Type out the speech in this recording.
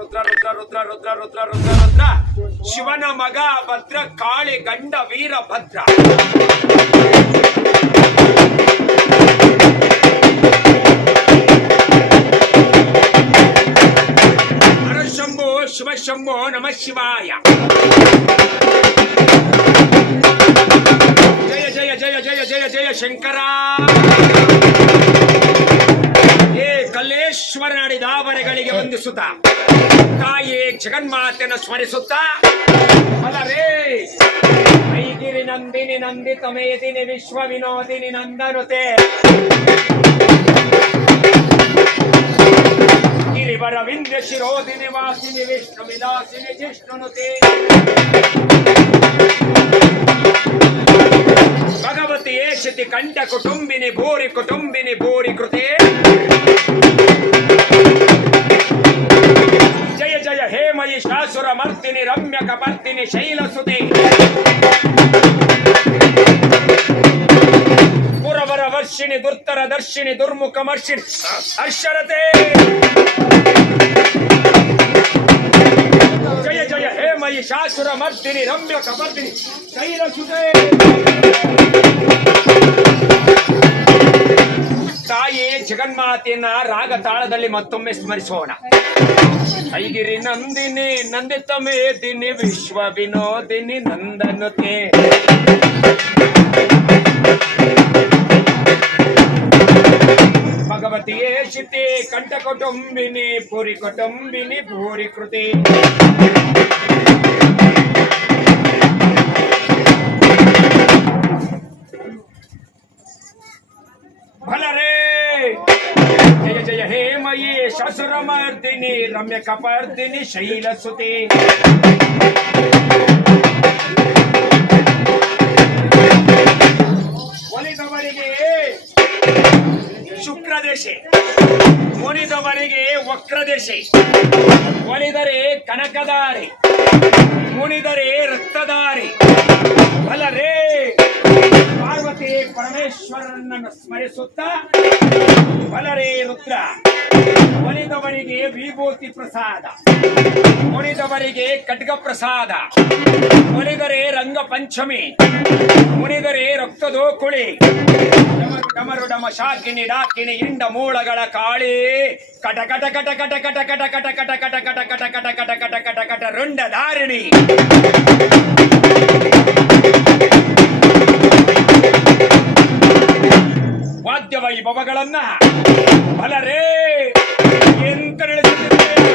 ರುದ್ರ ರುದ್ರ ರುದ್ರ ರುದ್ರ ರುದ್ರ ರುದ್ರ ರುದ್ರ. ಶಿವನ ಮಗ, ಭದ್ರ, ಕಾಳಿ, ಗಂಡ, ವೀರ, ಭದ್ರ. ಶಂಭೋ, ಶಿವ ಶಂಭೋ, ನಮ ಶಿವಾಯ. ಜಯ ಜಯ ಜಯ ಜಯ ಜಯ ಜಯ, ಶಂಕರ. ಏ ಕಲ್ಲೇಶ್ವರ ನಾಡಿದ ವರೆಗಳಿಗೆ ವಂದಿಸುತ್ತ. ತಾಯಿ ಜಗನ್ಮಾತೆಯನ್ನು ಸ್ಮರಿಸುತ್ತ. ಮೈಗಿರಿ ನಂದಿನಿ ನಂದಿ ತಮೇದಿನಿ ವಿಶ್ವ ವಿನೋದಿನಿ ನಂದನುತೆ. ಗಿರಿವರ ವಿಂದ್ಯ ಶಿರೋದಿನಿ ವಾಸಿನಿ ವಿಷ್ಣು ವಿಲಾಸಿನಿ ಜಿಷ್ಣುನುತೆ. ಭಗವತಿ ಏಷತಿ ಕಂಠ ಕುಟುಂಬಿನಿ ಭೂರಿ ಕುಟುಂಬಿನಿ ಭೂರಿ ಕೃತೆ. హేమయి శాసుర మర్దిని రమ్యక మర్దిని శైలసుతి పురవర వర్షిణి దుర్తర దర్శిని దుర్ముఖ మర్షిణి హర్షరతే జయ జయ హేమయి శాసుర మర్దిని రమ్యక మర్దిని శైలసుతే ಜಗನ್ಮಾತೆಯನ್ನ ರಾಗ ತಾಳದಲ್ಲಿ ಮತ್ತೊಮ್ಮೆ ಸ್ಮರಿಸೋಣ. ಐಗಿರಿ ನಂದಿನಿ, ನಂದಿತ ಮೇದಿನಿ, ವಿಶ್ವ ವಿನೋದಿನಿ ನಂದನುತೆ ಭಗವತಿಯೇ ಶಿತಿ, ಕಂಠ ಕುಟುಂಬಿನಿ, ಪುರಿ ಕುಟುಂಬಿನಿ ಭೂರಿ ಕೃತಿ. ಫಲರೇ ಜಯ ಹೇಮಯೇ ಶಸುರ ಮರ್ದಿನಿ ರಮ್ಯ ಕಪರ್ದಿನಿ ಶೈಲ ಸುತಿ ಒಲಿದವರಿಗೆ ಶುಕ್ರದೇಶೆ, ಮುನಿದವರಿಗೆ ವಕ್ರದೇಶೆ. ಒಲಿದರೆ ಕನಕದಾರಿ, ಮುನಿದರೆ ರಕ್ತದಾರಿ. ಬಲರೇ! ಪಾರ್ವತಿ ಪರಮೇಶ್ವರನನ್ನು ಸ್ಮರಿಸುತ್ತ ಬಲರೇ ರುದ್ರ ಒಲಿದವರಿಗೆ ವಿಭೂತಿ ಪ್ರಸಾದ ಮುನಿದವರಿಗೆ ಖಡ್ಗ ಪ್ರಸಾದ ಮುನಿದರೆ ರಂಗ ಪಂಚಮಿ ಮುನಿದರೆ ರಕ್ತದೋ ಕುಳಿ ಡಮರು ಡಮ ಶಾಕಿನಿ ಡಾಕಿನಿ ಇಂಡ ಮೂಳಗಳ ಕಾಳಿ ಕಟ ಕಟ ಕಟ ಕಟ ಕಟ ಕಟ ಕಟ ಕಟ ಕಟ ಕಟ ಕಟ ಕಟ ಕಟ ಕಟ ಕಟ ಕಟ ರುಂಡ ಧಾರಿಣಿ ಸಾಧ್ಯವ ಈ ಬೊಬಗಳನ್ನ ಅಲರೇ ಎಂತ ನಡೆಸುತ್ತಿದ್ದೇವೆ